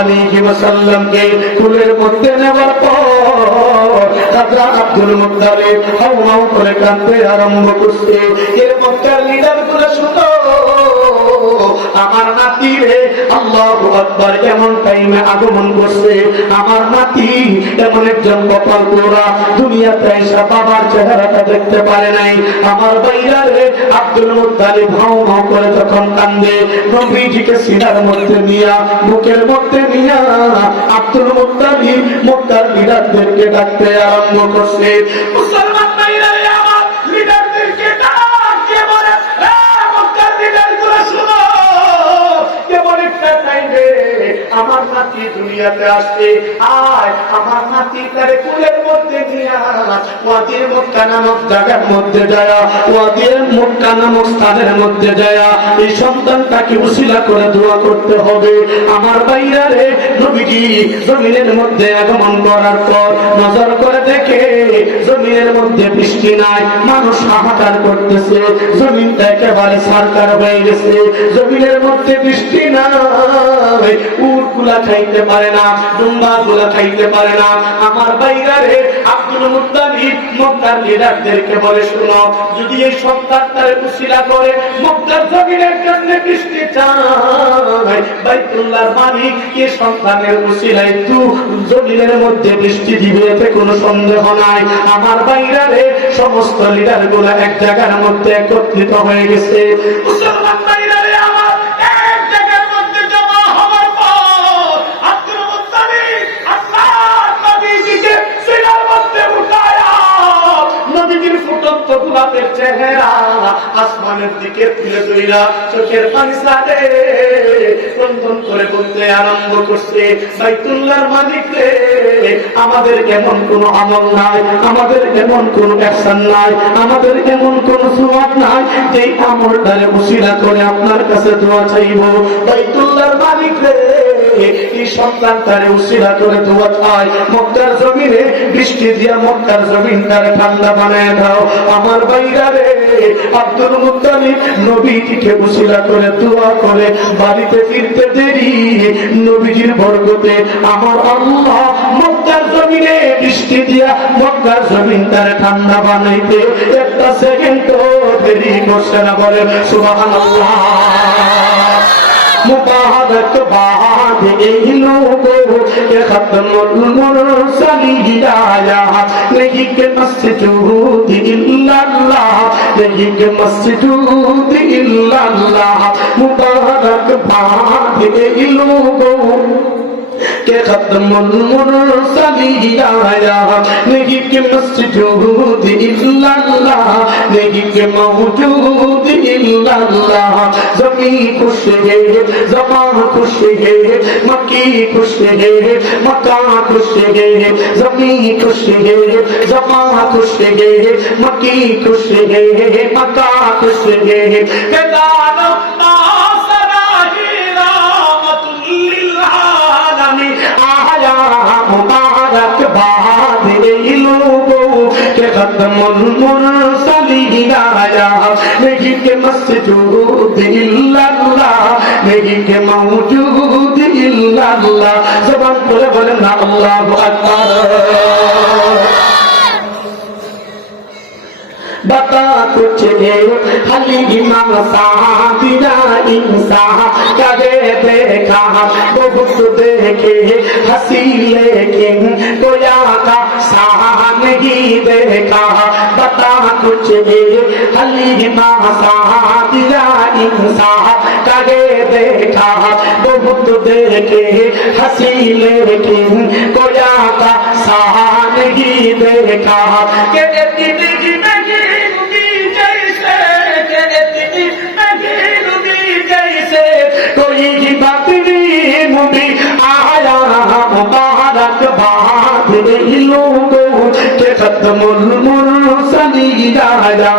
আলাইহি ওয়াসাল্লামকে কুলের মধ্যে নেওয়ার পর হযরত আব্দুল মুত্তালিব হাউ হাউ করে কাঁদতে আরম্ভ করছে। এর মক্কার লিডার গুলো শুনো, আমার নাতি রে আল্লাহু আকবার এমন টাইমে আগমন করছে। আমার নাতি এমন একজন কপাল পোড়া, দুনিয়াতে এসে বাবার চেহারাটা দেখতে পারে নাই। আমার ভাইরা রে আব্দুল মুত্তালিব হাউ হাউ করে যখন কান্দে, নবীজিকে সিনার মধ্যে নিয়া বুকের মধ্যে নিয়া আব্দুল মুত্তালিব মক্কার লিডারদেরকে ডাকতে আরম্ভ করছে। মুসলমান ভাইরা রে আমার লিডারদেরকে ডাকতে বলে, মক্কার লিডারগুলো শুনো, কেমন একটা টাইমে আমার নাতি দুনিয়াতে আসছে। আয় আমার নাতি তারে কুলের মধ্যে নিয়া ওয়াদির মক্কা নামক জায়গার মধ্যে যায়, ওয়াদির মক্কা নামক স্থানের মধ্যে যায় এই সন্তানটাকে উসিলা করে দোয়া করতে হবে। আমার ভাইরা রে নবীজি জমিনের মধ্যে আগমন করার পর নজর করে দেখে জমিনের মধ্যে বৃষ্টি নাই, মানুষ হাহাকার করতেছে, জমিনটা একেবারে সারকার হয়ে গেছে, জমিনের মধ্যে বৃষ্টি নাই, উট গুলা খাইতে পারে না, ডুম্বা গুলা খাইতে পারে না। আমার ভাইরা রে আব্দুল মুত্তালিব মক্কার লিডারদেরকে বলে, শুনো, যদি এই সন্তানটারে উসিলা করে মক্কার জমিনের জন্য বৃষ্টি চায়, বাইতুল্লাহর মালিক এই সন্তানের উসিলায় একটু জমিনের মধ্যে বৃষ্টি দিবে, এতে কোনো সন্দেহ নাই। আমার ভাইরা রে সমস্ত লিডার গুলা এক জায়গার মধ্যে একত্রিত হয়ে গেছে। মুসলমান ভাইরা রে আমার এক জায়গার মধ্যে জমা হওয়ার পর আব্দুল মুত্তালিব আল্লাহর নবীজিকে সিনার মধ্যে উঠায়া নবীজির ফুটন্ত গোলাপের চেহারা আসমানের দিকে তুলে ধইরা চোখের পানি ছাড়ে ক্রন্দন করে বলতে আরম্ভ করছে, বাইতুল্লাহর মালিক রে, আমাদের এমন কোন আমল নাই, আমাদের এমন কোন অ্যাকশন নাই, আমাদের এমন কোন সুওয়াব নাই যে আমলটারে উসিলা করে আপনার কাছে দোয়া চাইব। বাইতুল্লাহর মালিক রে, এই সন্তানটারে উসিলা করে দোয়া চাই, মক্কার জমিনে বৃষ্টি দিয়া মক্কার জমিনটারে ঠান্ডা বানায় দাও। আমার ভাইরা রে আব্দুল মুত্তালিব নবীজিকে উসিলা করে দোয়া করে বাড়িতে ফিরতে দেরি, নবীজির বরকতে আমার আল্লাহ মক্কার জমিনে বৃষ্টি দিয়া মক্কার জমিনটারে ঠান্ডা বানাইতে একটা সেকেন্ড দেরি করছে না। বলে সুবহানাল্লাহ। मुबारक बाद इन लोगों के खत्मुल मुरसलीन आया नहीं के मस्जिद इल्लल्लाह, नहीं के मस्जिद इल्लल्लाह। मुबारक बाद इन लोगों के खत्मुल मुरसलीन आया नहीं के मस्जिद इल्लल्लाह, नहीं के मौजूद इल्लल्लाह। ज़मीन खुश है, ज़मान खुश है, मक्की खुश है, मकान खुश है, ज़मीन खुश है, ज़मान खुश है, मक्की खुश है, मकान खुश है। बेदानो मुबारक बाद लोगों के खत्मुल मुरसलीन आया नहीं के मस्जिद इल्लल्लाह, नहीं के मौजूद इल्लल्लाह। ज़बान खुले बोले ना अल्लाहु अकबर। बता कुछ हलीमा साबिना इंसान कदे देखा बहुत देखे हंसी लेकिन कोया का साह नहीं देखा। बता कुछ हलीमा साबिना इंसान कदे देखा बहुत देखे हंसी लेकिन कोया का साह नहीं देखा। के कोई बात नहीं मुझे आया मुबारक बाद लोगों के खत्मुल मुरसलीन आया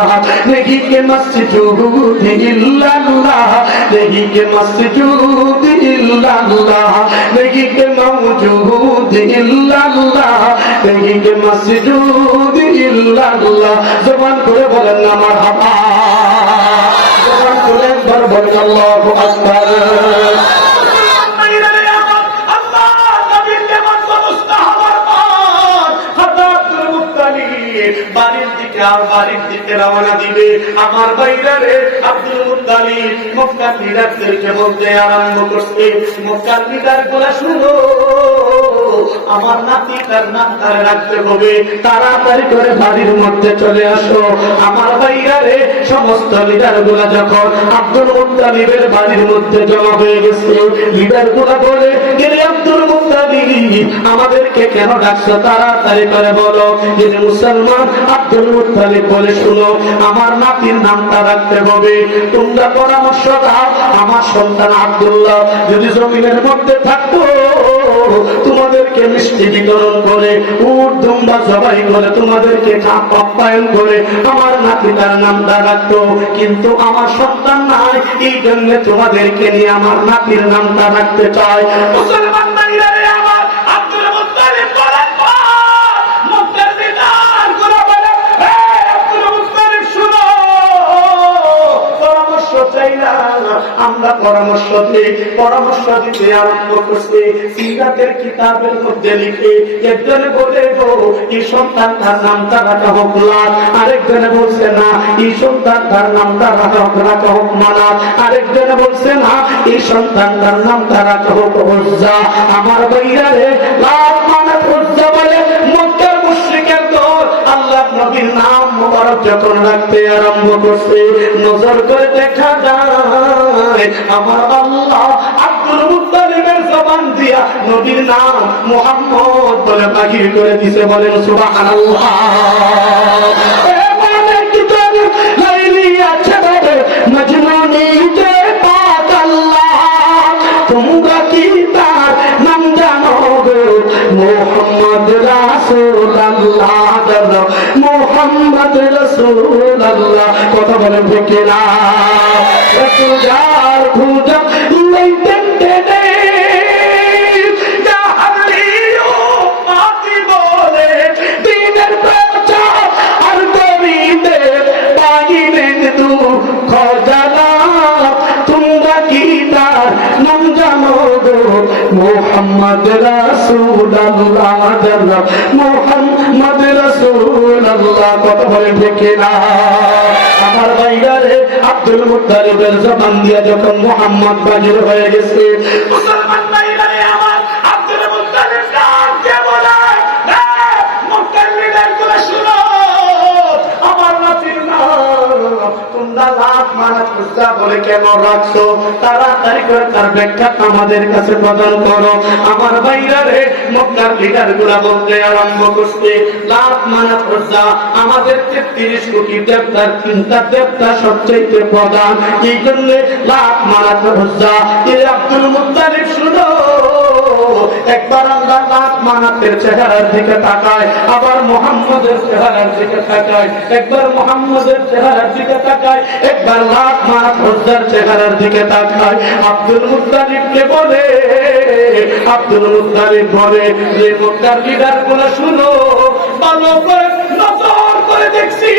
नहीं के मस्जिद इल्लल्लाह, नहीं के मस्जिद इल्लल्लाह, नहीं के मौजूद इल्लल्लाह, नहीं के मस्जिद इल्लल्लाह। ज़बान করে বলেন না মারহাবা, ज़बान করে একবার বলেন আল্লাহু আকবার। বাড়ির দিকে রওনা দিবে। আমার ভাইরা রে, আব্দুল মুত্তালিব মক্কার লিডারদেরকে বলতে আরম্ভ করছে, মক্কার লিডার গুলা শুনো, আমার নাতি তার নাম তার রাখতে হবে, তাড়াতাড়ি করে বাড়ির মধ্যে চলে আসো। আমার ভাইরা রে, সমস্ত লিডার গুলা যখন আব্দুল মুত্তালিবের বাড়ির মধ্যে জমা হয়ে গেছে, লিডার গুলা বলে, গেলে আব্দুল মুত্তালিব আমাদেরকে কেন ডাকছো, তাড়াতাড়ি করে বলো। যিনি মুসলমান আব্দুল মুত্তালিব বলে, শুনো, আমার নাতির নামটা রাখতে হবে, তোমরা পরামর্শ দাও। আমার সন্তান আব্দুল্লাহ যদি জমিনের মধ্যে থাকতো, তোমাদেরকে মিষ্টি বিতরণ করে, উট দুম্বা জবাই করে, তোমাদেরকে আপ্যায়ন করে আমার নাতি তার নামটা রাখতো, কিন্তু আমার সন্তান নাই, এই জন্য তোমাদেরকে নিয়ে আমার নাতির নামটা রাখতে চাই। মুসলমান ভাইরা রে, আমার আব্দুল মুত্তালিব বলেন, মক্কার লিডার গুলো বলে, হে আব্দুল মুত্তালিব শুনো, পরামর্শ চাই না, আমরা পরামর্শ দিই। পরামর্শ দিতে আরম্ভ করছে। সিরাতের কিতাবের মধ্যে লিখে, একজনে বলে গো, এই সন্তান তার নামটা রাখা হোক লাত, আরেকজনে বলছে না, এই সন্তান তার নামটা রাখা হোক মানাত, আরেকজনে বলছে না, এই সন্তান তার নামটা রাখা হোক উজ্জা। আমার ভাইরা রে, লাত মানাত উজ্জা বলে মক্কার মুশরিকের দল আল্লাহর নবীর নাম মুবারক যখন রাখতে আরম্ভ করছে, নজর করে দেখা যায় আমার আল্লাহ আব্দুল মুত্তালিবের জবান দিয়া নবীর নাম মুহাম্মদ বলে বাহির করে দিছে। বলেন সুবহানাল্লাহ। লাইলি আছে মজনুনি যে পাক আল্লাহ, তোমরা কি তার নাম জানো গো, মুহাম্মদ রাসূলুল্লাহ, মুহাম্মদ রাসূলুল্লাহ। কথা বলে ঠিক না? রাসূল যার খুঁজা লইতেন টেনে, জাহালিও পাতি বলে দিনের প্রচার আর করিতে পাইলেন দুঃখ জ্বালা, তোমরা কি তার নাম জানো গো, মুহাম্মদ রাসূলুল্লাহ, মুহাম্মদ রাসূলুল্লাহ। কথা বলে ঠিক না? আমার ভাইরা রে, আব্দুল মুত্তালিবের জবান দিয়া যখন মুহাম্মদ বাহির হয়ে গেছে, মুসলমান ভাইরা রে, আমার আব্দুল মুত্তালিব ডাক দিয়ে বলে, মক্কার লিডার গুলো শুনো, আমার নাতির নাম তোমরা লাত মানাত উজ্জা বলে কেন রাখছো, তাড়াতাড়ি করে তার ব্যাখ্যা আমাদের কাছে প্রদান করো। আমার ভাইরা রে, মক্কার লিডার গুলা বলতে আরম্ভ করছে, লাত মানাত উজ্জা আমাদের 33 কোটি দেবতার চিন্তা দেবতা সবচেয়ে প্রধান, এই জন্য লাত মানাত উজ্জা। এই আব্দুল মুত্তালিব শুনো, একবার আল্লাহ লাত মানাতের চেহারার দিকে তাকায়, আবার মুহাম্মদের চেহারার দিকে তাকায়, একবার মুহাম্মদের চেহারার দিকে তাকায়, একবার লাত মানাত উজ্জার চেহারার দিকে তাকায়। আব্দুল মুত্তালিবকে বলে, আব্দুল মুত্তালিব বলে, যে মক্কার লিডার গুলো শুনো, ভালো করে নজর করে দেখছি,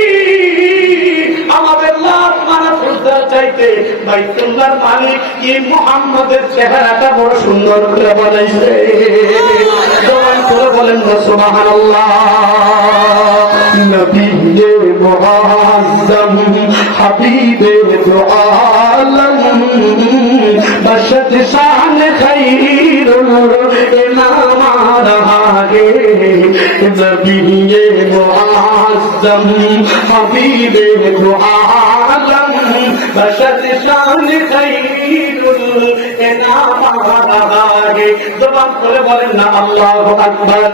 আমাদের লাত মানাত উজ্জার চাইতে বাইতুল্লাহর মালিক এই মুহাম্মদের চেহারাটা বড় সুন্দর করে বানাইছে। জবান করে বলেন না সুবহানাল্লাহ। নবিয়ে মুআজ্জম হাবিবে দু আলম, বশত শান খৈরুল ইনাম রহা হে, নবিয়ে মুআজ্জম হাবিবে দু আলম, বশত শান খৈরুল ইনাম রহা হে। জবান করে বলেন না আল্লাহু আকবার।